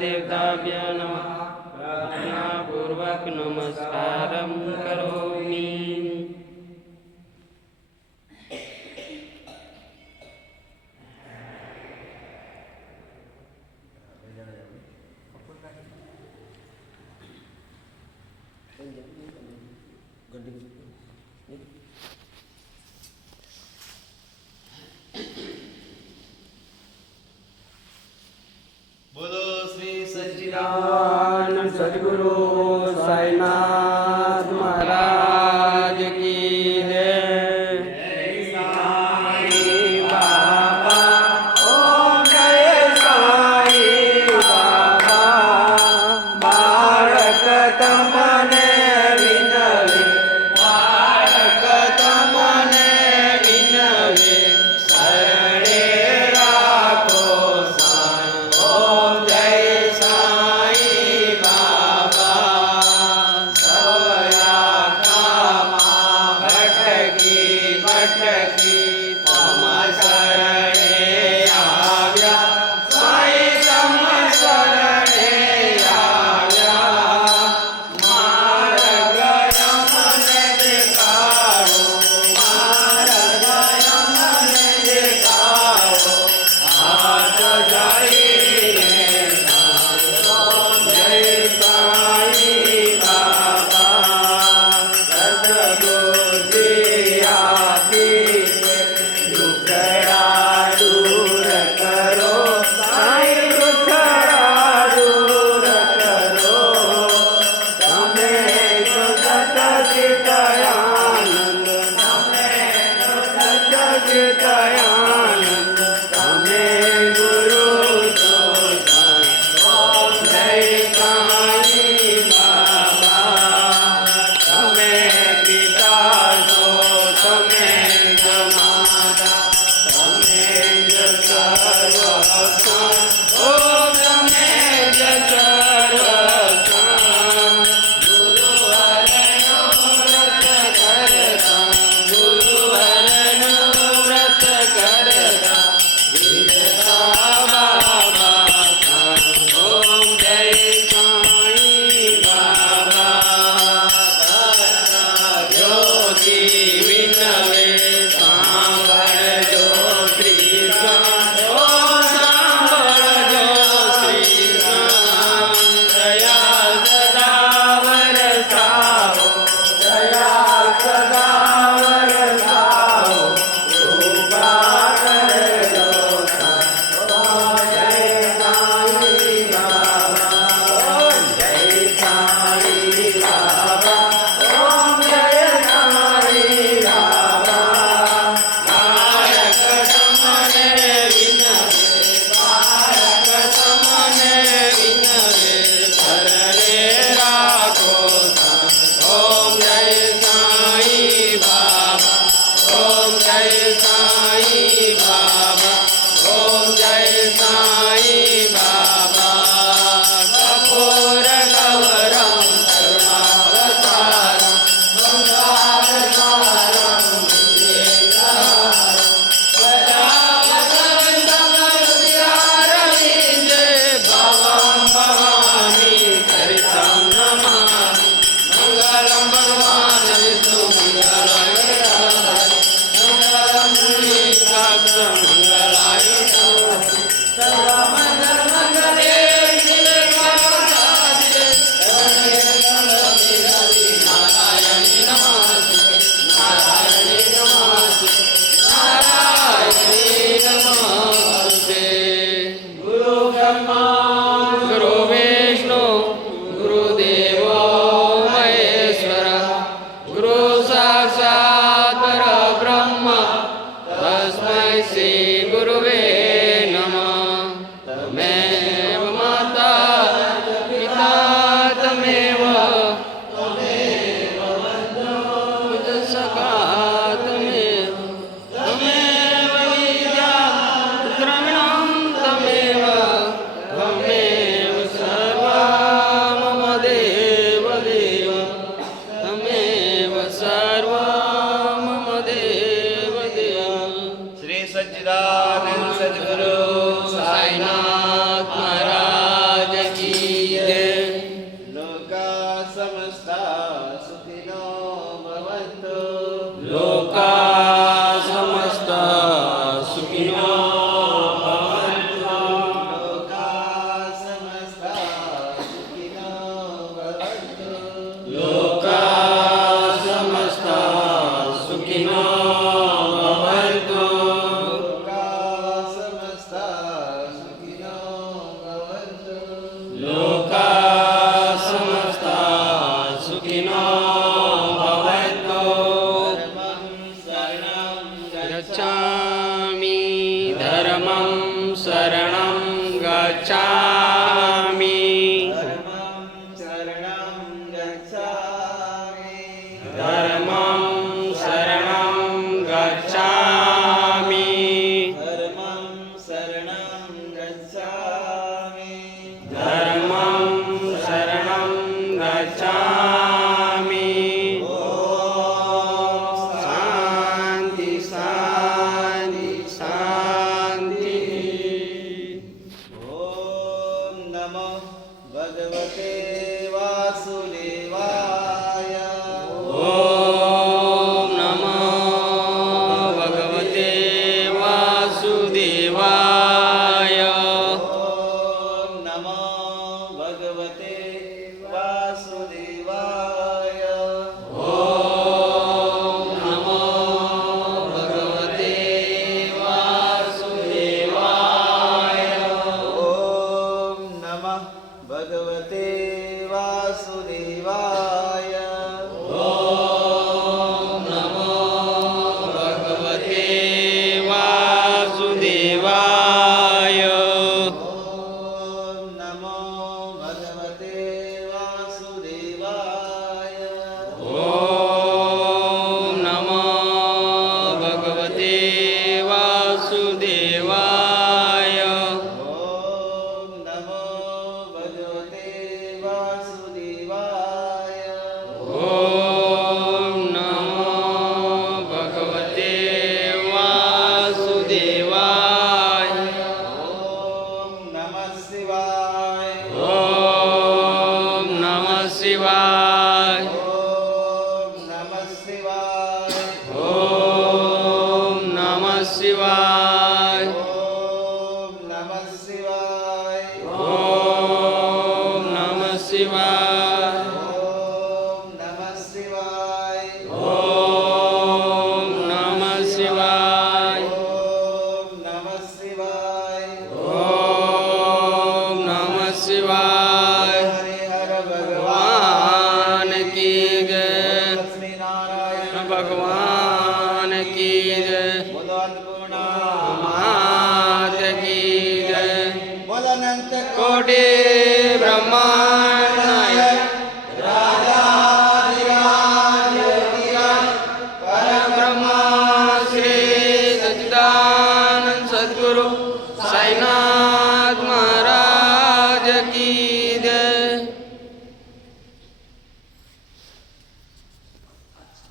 देवताभ्यो नमः प्रार्थनापूर्वक नमस्कारं करोमि। बोलो श्री सच्चिदानंद सद्गुरु साईनाथ महाराज की जय। साईं बाबा ओम जय साईं बाबा। बाळक तमने विनवे, बाळक तमने विनवे, शरणे राखो साईं। ओम जय साईं बाबा। सवया कामा भटकी भटकी तम शरणे आव्या, साईं तम शरणे आव्या। मार्ग यमने देखाडो, मार्ग यमने देखाडो, हात जाईने ओम जय साईं बाबा। सद्गुरुजी आपीने दुखड़ा दूर करो, साईं दुखड़ा दूर करो। तमे जो सतचित आनंद, तमे जो सतचित आनंद, तमे गुरु जो साईं। ओम जय साईं बाबा। तमे पिता जो, तमे ज माता, तमे ज सर्वस्व। ओम तमे ज सर्वस्व। गुरुवरनो व्रत करता, गुरुवरनो व्रत करता, विजता बाबा साईं। ओम जय साईं बाबा। ज्योति विनवे सांभळजो श्री स्वामी। ओ सांभळजो श्री स्वामी। दया सदा वरसावो, दया सदा वरसावो, कृपा करजो साईं। ओम जय साईं बाबा। ओम जय साईं बाबा। ओम जय साईं बाबा। बाळक तमने विनवे, बाळक तमने विनवे, शरणे राखो साईं। ओम जय साईं बाबा। ओम जय साईं बाबा। ओम जय साईं बाबा। कपूर गौरम करुणावतारम, मंगलावतारम विद्याधरम, प्रजापतिं हृदयारविन्दे भवं भवामि हरितं नमामि। मङ्गलं भगवान् विष्णु मङ्गलाय हरि, मङ्गलं पुनीताक्ष मङ्गलाय तनोतु। सर्व धर्मं शरणं गच्छामि धर्मं शरणं गच्छामि धर्मं शरणं गच्छामि धर्मं शरणं गच्छामि शान्ति शान्ति शान्तिः ॐ नमो भगवते वासुदेवाय ॐ नमो भगवते वासुदेवाय ॐ नमो भगवते वासुदेवाय ॐ नमो भगवते वासुदेवाय ॐ नमः भगवते वासुदेवाय ॐ नमो भगवते वासुदेवाय ॐ नमो भगवते वासुदेवाय ॐ नमो भगवते वासुदेवाय ॐ नमो भगवते वासुदेवाय ॐ नमो भगवते वासुदेवाय ॐ नमः शिवाय ॐ नमः शिवाय ॐ नमः शिवाय ॐ नमः शिवाय ॐ नमः शिवाय ॐ नमः शिवाय ॐ नमः शिवाय ॐ नमः शिवाय ॐ नमः शिवाय ॐ नमः शिवाय हरे हर भगवान की जय लक्ष्मी नारायण भगवान की जय बोलो अन्नपूर्णा माता की जय बोलो अनंत कोटि